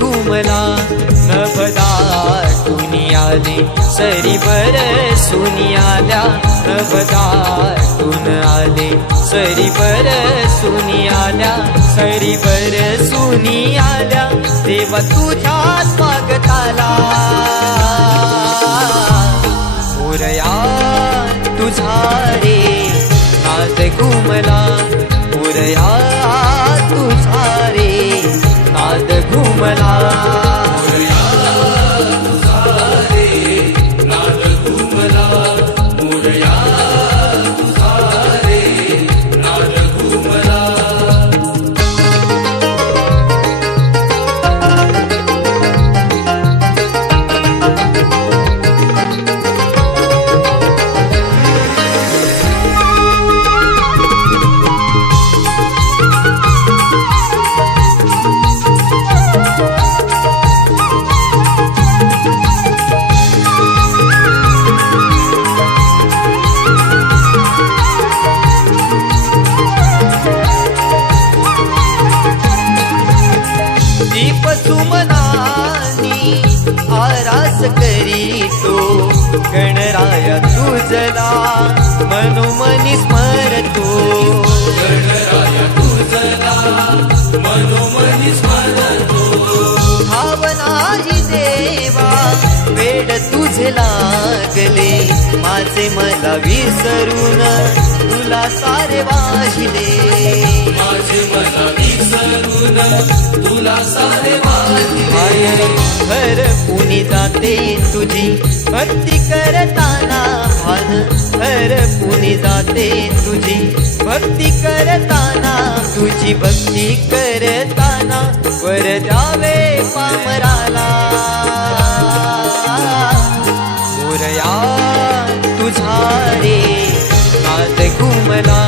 घुमला नभदाटून आले सरी बरसून आल्या नभदाटून आले सरी बरसून आल्या सरी बरसून आल्या देवा तुझ्या स्वागताला मोरया तुझा रे नाद घुमला मोरया तुझा रे नाद घुमला दीप सुमनानी आरास करीतो गणराया तुझला मनोमनी स्मरतो गणराया तुझला मनोमनी स्मरतो भावनाही देवा वेड तुझे लागले माझे मला विसरून तुला सारे वाहिले माझे मला विसरून तुला सारे वाहिले हर पुनी जाते तुझी भक्ती करताना भान हर पुनी जाते तुझी भक्ती करताना तुझी भक्ती करताना वर द्यावे पामराला मोरया तुझा रे नाद घुमला